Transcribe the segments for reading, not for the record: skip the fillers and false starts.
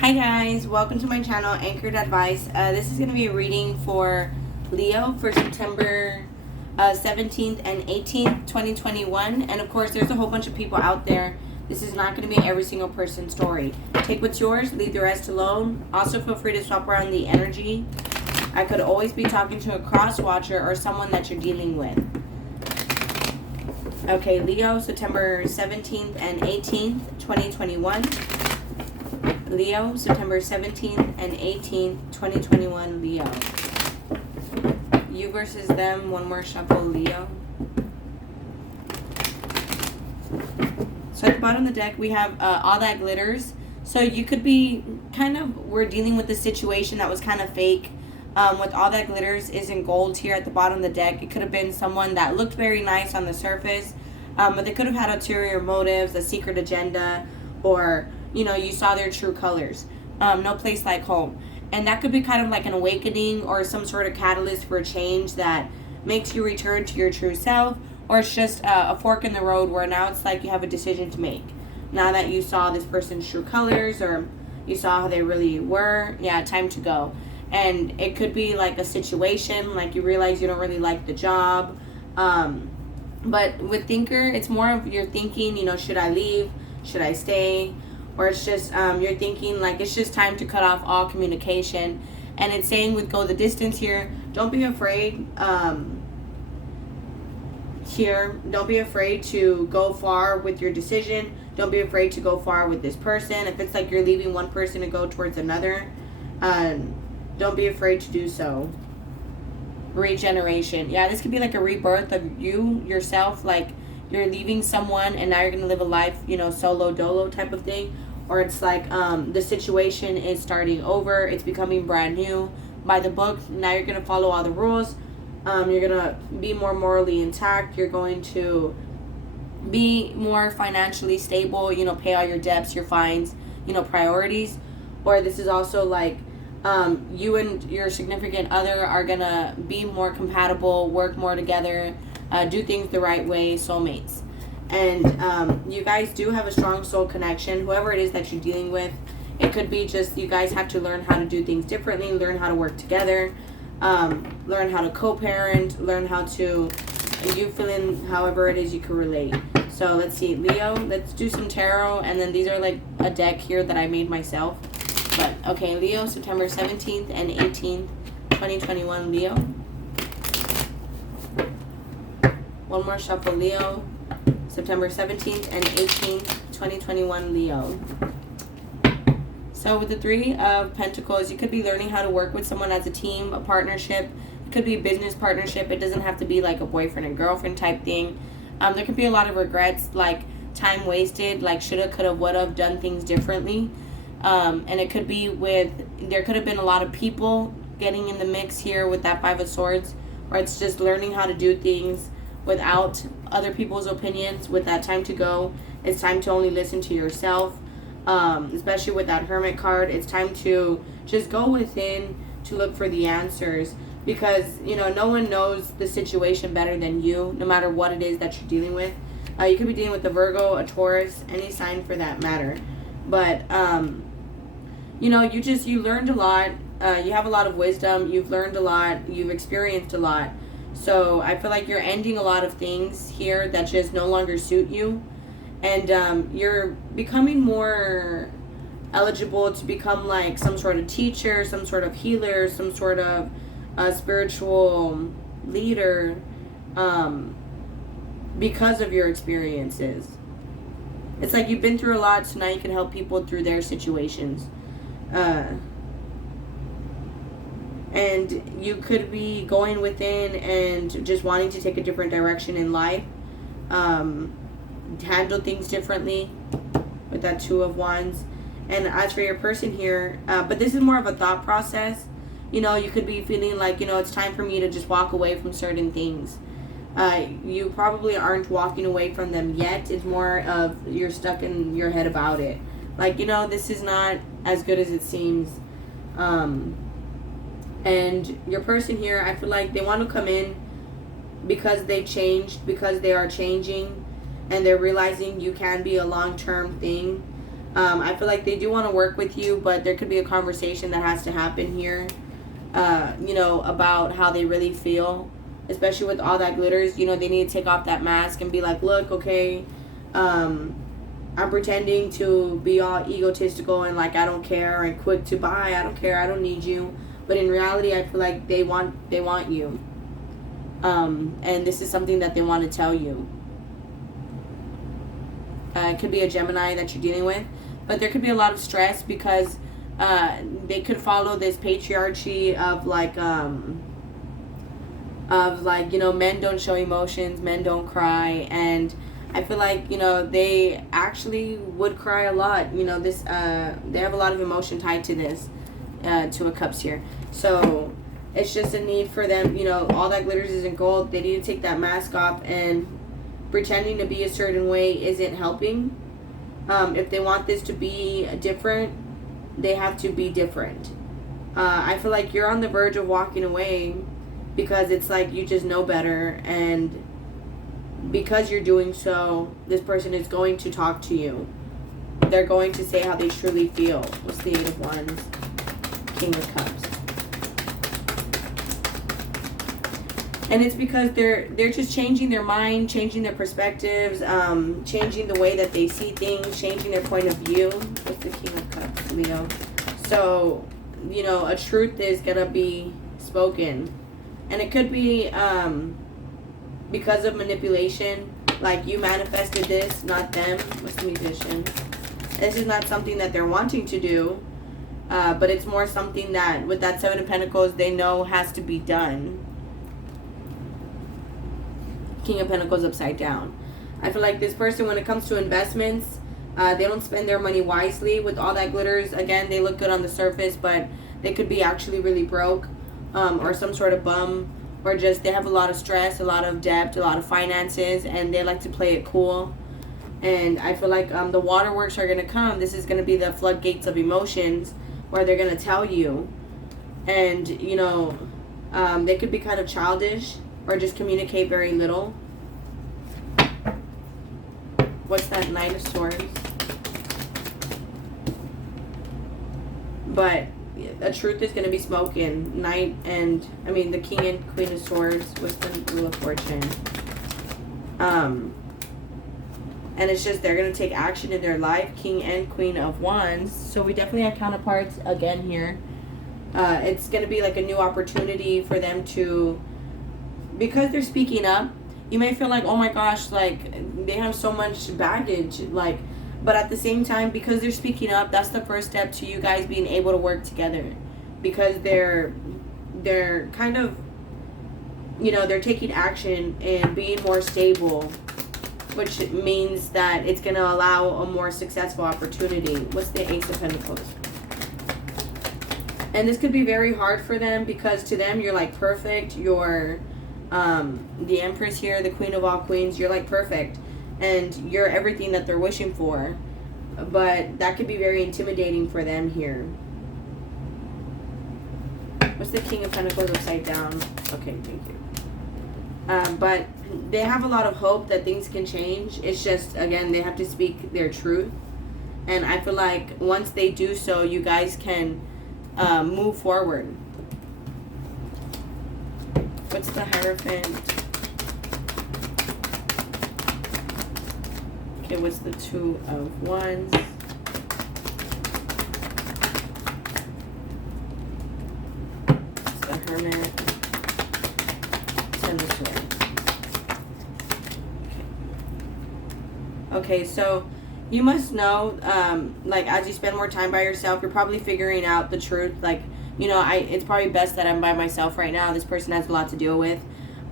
Hi guys, welcome to my channel, Anchored Advice. This is going to be a reading for Leo for September 17th and 18th, 2021. And of course, there's a whole bunch of people out there. This is not going to be every single person's story. Take what's yours, leave the rest alone. Also, feel free to swap around the energy. I could always be talking to a cross watcher or someone that you're dealing with. Okay, Leo, September 17th and 18th, 2021. Leo, September 17th and 18th, 2021, Leo. You versus them, one more shuffle, Leo. So at the bottom of the deck, we have all that glitters. So you could be we're dealing with a situation that was kind of fake. With all that glitters is in gold here at the bottom of the deck. It could have been someone that looked very nice on the surface, but they could have had ulterior motives, a secret agenda, or you saw their true colors. No place like home. And that could be kind of like an awakening or some sort of catalyst for a change that makes you return to your true self, or it's just a fork in the road where now it's like you have a decision to make. Now that you saw this person's true colors, or you saw how they really were, yeah, time to go. And it could be like a situation, like you realize you don't really like the job. But with Thinker, it's more of you're thinking, should I leave? Should I stay? Or it's just you're thinking like it's just time to cut off all communication. And it's saying with go the distance here, don't be afraid don't be afraid to go far with your decision. Don't be afraid to go far with this person. If it's like you're leaving one person to go towards another, don't be afraid to do so. Regeneration. Yeah, this could be like a rebirth of yourself, like you're leaving someone and now you're going to live a life, solo dolo type of thing. Or it's like the situation is starting over. It's becoming brand new by the book. Now you're going to follow all the rules. You're going to be more morally intact. You're going to be more financially stable, pay all your debts, your fines, priorities. Or this is also like you and your significant other are going to be more compatible, work more together, do things the right way, soulmates. And you guys do have a strong soul connection. Whoever it is that you're dealing with, it could be just you guys have to learn how to do things differently, learn how to work together, learn how to co-parent, learn how to you feel in however it is you can relate. So let's see, Leo, let's do some tarot. And then these are like a deck here that I made myself. But okay, Leo, September 17th and 18th, 2021, Leo. One more shuffle, Leo. September 17th and 18th, 2021, Leo. So with the Three of Pentacles, you could be learning how to work with someone as a team, a partnership. It could be a business partnership. It doesn't have to be like a boyfriend and girlfriend type thing. There could be a lot of regrets, like time wasted, like shoulda, coulda, woulda, done things differently. And it could be there could have been a lot of people getting in the mix here with that Five of Swords, or it's just learning how to do things without other people's opinions. With that time to go, it's time to only listen to yourself. Especially with that Hermit card, it's time to just go within to look for the answers, because no one knows the situation better than you, no matter what it is that you're dealing with. You could be dealing with a Virgo, a Taurus, any sign for that matter. But you learned a lot. You have a lot of wisdom. You've learned a lot. You've experienced a lot. So I feel like you're ending a lot of things here that just no longer suit you. And you're becoming more eligible to become like some sort of teacher, some sort of healer, some sort of spiritual leader, because of your experiences. It's like you've been through a lot, so now you can help people through their situations. And you could be going within and just wanting to take a different direction in life. Handle things differently with that Two of Wands. And as for your person here, but this is more of a thought process. You could be feeling like, it's time for me to just walk away from certain things. You probably aren't walking away from them yet. It's more of you're stuck in your head about it. Like, this is not as good as it seems. And your person here, I feel like they want to come in because they changed, because they are changing, and they're realizing you can be a long-term thing. I feel like they do want to work with you, but there could be a conversation that has to happen here, about how they really feel, especially with all that glitters. They need to take off that mask and be like, look, okay, I'm pretending to be all egotistical and like I don't care and quick to buy. I don't care. I don't need you. But in reality, I feel like they want you. And this is something that they want to tell you. It could be a Gemini that you're dealing with, but there could be a lot of stress because they could follow this patriarchy of men don't show emotions, men don't cry, and I feel like they actually would cry a lot. They have a lot of emotion tied to this, to a Cups here. So it's just a need for them. All that glitters isn't gold. They need to take that mask off, and pretending to be a certain way isn't helping. If they want this to be different, they have to be different. I feel like you're on the verge of walking away because it's like you just know better, and because you're doing so, this person is going to talk to you. They're going to say how they truly feel. What's the Eight of Wands? King of Cups. And it's because they're just changing their mind, changing their perspectives, changing the way that they see things, changing their point of view. What's the King of Cups, Leo? So, a truth is going to be spoken. And it could be because of manipulation. Like, you manifested this, not them. What's the Musician? This is not something that they're wanting to do. But it's more something that, with that Seven of Pentacles, they know has to be done. King of Pentacles upside down. I feel like this person, when it comes to investments, they don't spend their money wisely. With all that glitters, again, they look good on the surface, but they could be actually really broke, or some sort of bum, or just they have a lot of stress, a lot of debt, a lot of finances, and they like to play it cool. And I feel like the waterworks are going to come. This is going to be the floodgates of emotions where they're going to tell you. And, they could be kind of childish or just communicate very little. What's that? Knight of Swords. But the truth is going to be spoken. The King and Queen of Swords. What's the Wheel of Fortune? And it's just they're going to take action in their life. King and Queen of Wands. So we definitely have counterparts again here. It's going to be like a new opportunity for them to, because they're speaking up, you may feel like, oh my gosh, like they have so much baggage, like, but at the same time, because they're speaking up, that's the first step to you guys being able to work together, because they're kind of, they're taking action and being more stable, which means that it's going to allow a more successful opportunity. What's the Ace of Pentacles? And this could be very hard for them, because to them, you're like perfect. You're the Empress here, the Queen of all queens. You're like perfect, and you're everything that they're wishing for. But that could be very intimidating for them here. What's the King of Pentacles upside down? Okay, thank you. But they have a lot of hope that things can change. It's just, again, they have to speak their truth. And I feel like once they do so, you guys can move forward. What's the Hierophant? Okay, what's the Two of Wands? What's the Hermit? Ten of Swords. Okay, so you must know, as you spend more time by yourself, you're probably figuring out the truth. Like, it's probably best that I'm by myself right now. This person has a lot to deal with.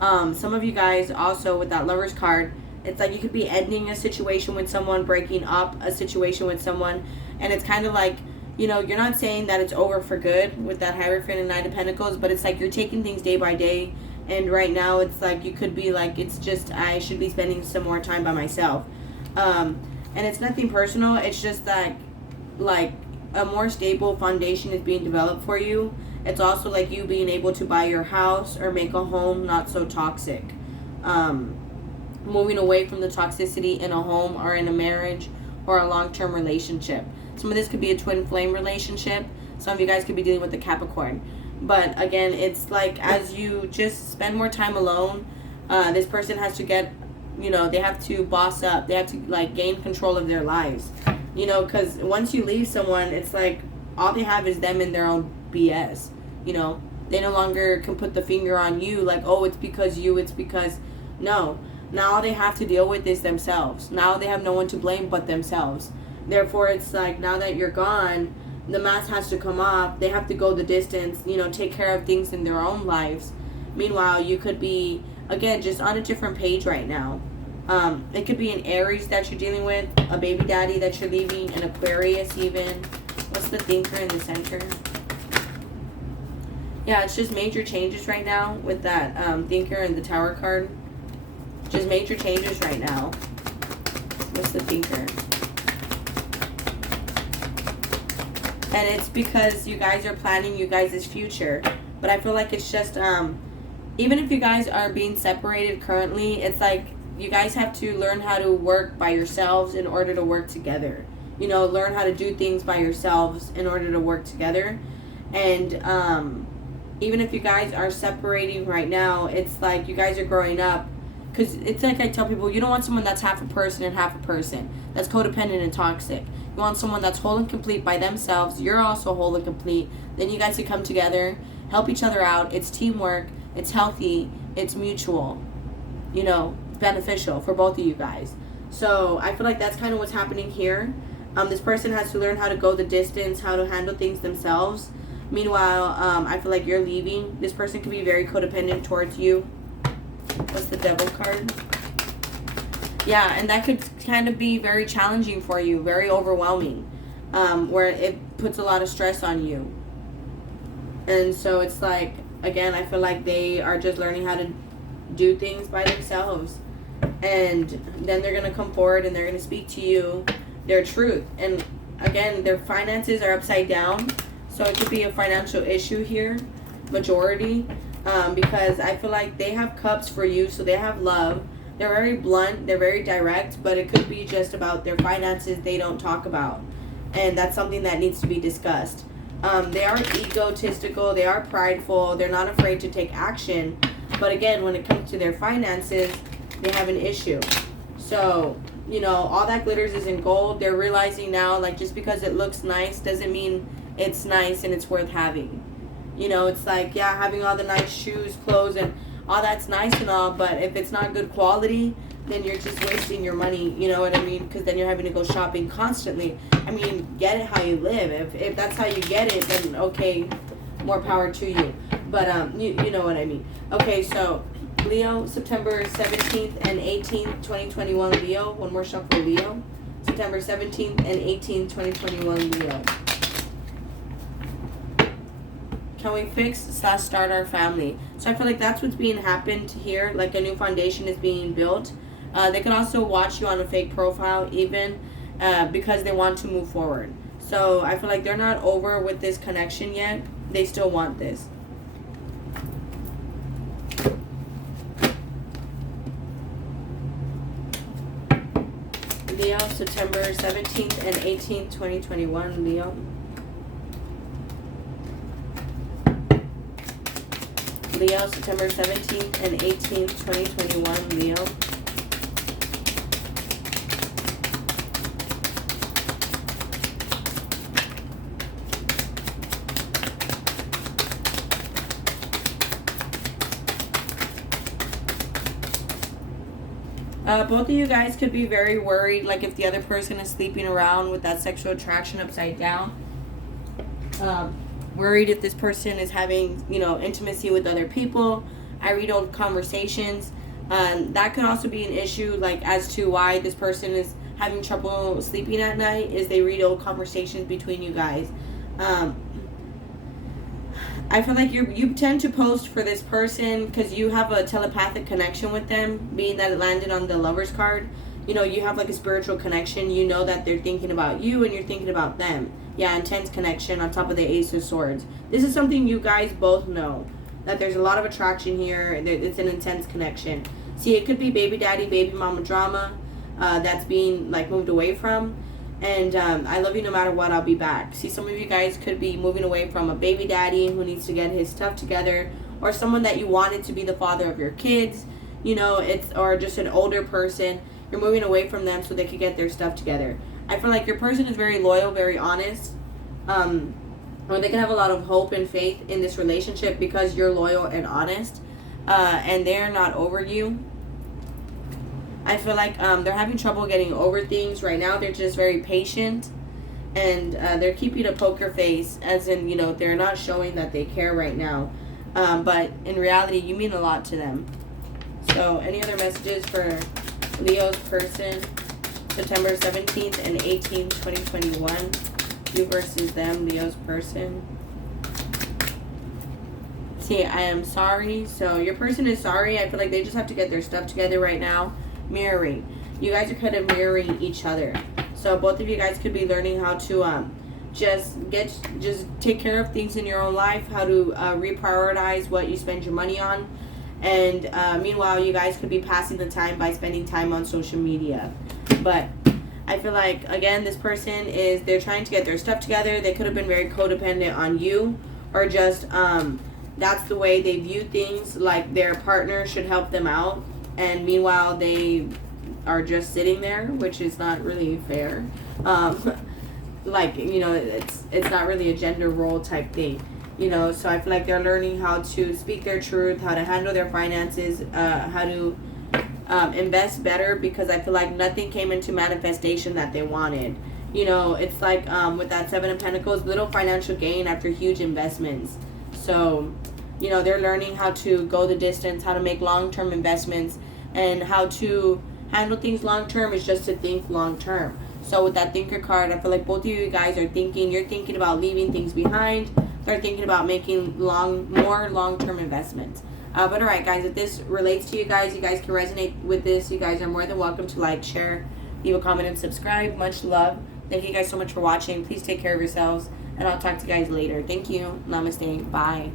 Some of you guys also, with that Lover's card, it's like you could be ending a situation with someone, breaking up a situation with someone, and it's kind of like, you're not saying that it's over for good with that Hierophant and Knight of Pentacles, but it's like you're taking things day by day, and right now it's like you could be like, it's just, I should be spending some more time by myself. And it's nothing personal. It's just that, like, a more stable foundation is being developed for you. It's also like you being able to buy your house or make a home not so toxic. Moving away from the toxicity in a home or in a marriage or a long-term relationship. Some of this could be a twin flame relationship. Some of you guys could be dealing with the Capricorn. But again, it's like as you just spend more time alone, this person has to get, they have to boss up. They have to like gain control of their lives. Because once you leave someone, it's like all they have is them in their own BS. They no longer can put the finger on you like, oh, it's because you, it's because, no. Now all they have to deal with is themselves. Now they have no one to blame but themselves. Therefore, it's like now that you're gone, the mask has to come off. They have to go the distance, take care of things in their own lives. Meanwhile, you could be, again, just on a different page right now. It could be an Aries that you're dealing with, a baby daddy that you're leaving, an Aquarius even. What's the thinker in the center? Yeah, it's just major changes right now with that thinker and the Tower card. Just major changes right now. What's the thinker? And it's because you guys are planning you guys' future. But I feel like it's just, even if you guys are being separated currently, it's like you guys have to learn how to work by yourselves in order to work together. Learn how to do things by yourselves in order to work together. And even if you guys are separating right now, it's like you guys are growing up. Because it's like I tell people, you don't want someone that's half a person and half a person. That's codependent and toxic. You want someone that's whole and complete by themselves. You're also whole and complete. Then you guys can come together, help each other out. It's teamwork. It's healthy. It's mutual. Beneficial for both of you guys. So I feel like that's kind of what's happening here. This person has to learn how to go the distance, how to handle things themselves. Meanwhile, I feel like you're leaving. This person could be very codependent towards you. What's the Devil card? Yeah, and that could kind of be very challenging for you, very overwhelming, where it puts a lot of stress on you. And so it's like, again, I feel like they are just learning how to do things by themselves. And then they're going to come forward and they're going to speak to you their truth. And again, their finances are upside down. So it could be a financial issue here, majority. Because I feel like they have cups for you, so they have love. They're very blunt, they're very direct, but it could be just about their finances they don't talk about. And that's something that needs to be discussed. They are egotistical, they are prideful, they're not afraid to take action. But again, when it comes to their finances, they have an issue. So, all that glitters isn't gold. They're realizing now, like, just because it looks nice doesn't mean it's nice and it's worth having. It's like, yeah, having all the nice shoes, clothes, and all that's nice and all, but if it's not good quality, then you're just wasting your money, you know what I mean? Because then you're having to go shopping constantly. I mean, get it how you live. If that's how you get it, then okay, more power to you. But you know what I mean. Okay, so Leo, September 17th and 18th, 2021, Leo. One more shot for Leo. September 17th and 18th, 2021, Leo. Can we fix/start our family? So I feel like that's what's being happened here. Like a new foundation is being built. They can also watch you on a fake profile even because they want to move forward. So I feel like they're not over with this connection yet. They still want this. Leo, September 17th and 18th, 2021, Leo. Leo, September 17th and 18th, 2021, Leo. Both of you guys could be very worried, like if the other person is sleeping around with that sexual attraction upside down. Worried if this person is having, intimacy with other people. I read old conversations. That could also be an issue, like as to why this person is having trouble sleeping at night, is they read old conversations between you guys. I feel like you tend to post for this person because you have a telepathic connection with them, being that it landed on the Lover's card. You have like a spiritual connection. You know that they're thinking about you and you're thinking about them. Yeah, intense connection on top of the Ace of Swords. This is something you guys both know, that there's a lot of attraction here. It's an intense connection. See, it could be baby daddy, baby mama drama that's being like moved away from. And I love you no matter what. I'll be back. See, some of you guys could be moving away from a baby daddy who needs to get his stuff together, or someone that you wanted to be the father of your kids. It's or just an older person. You're moving away from them so they could get their stuff together. I feel like your person is very loyal, very honest. Or they can have a lot of hope and faith in this relationship because you're loyal and honest. And they're not over you. I feel like they're having trouble getting over things right now. They're just very patient, and they're keeping a poker face, as in, they're not showing that they care right now. But in reality, you mean a lot to them. So any other messages for Leo's person, September 17th and 18th, 2021? You versus them, Leo's person. See, I am sorry. So your person is sorry. I feel like they just have to get their stuff together right now. Mirroring. You guys are kind of mirroring each other. So both of you guys could be learning how to just take care of things in your own life, how to reprioritize what you spend your money on. And meanwhile, you guys could be passing the time by spending time on social media. But I feel like, again, this person they're trying to get their stuff together. They could have been very codependent on you, or just that's the way they view things, like their partner should help them out. And meanwhile, they are just sitting there, which is not really fair. It's not really a gender role type thing. So I feel like they're learning how to speak their truth, how to handle their finances, how to invest better, because I feel like nothing came into manifestation that they wanted. It's like with that Seven of Pentacles, little financial gain after huge investments. So, they're learning how to go the distance, how to make long-term investments, and how to handle things long-term is just to think long-term. So with that thinker card, I feel like both of you guys are you're thinking about leaving things behind. They're thinking about making more long-term investments. But all right, guys, if this relates to you guys can resonate with this. You guys are more than welcome to like, share, leave a comment, and subscribe. Much love. Thank you guys so much for watching. Please take care of yourselves, and I'll talk to you guys later. Thank you. Namaste. Bye.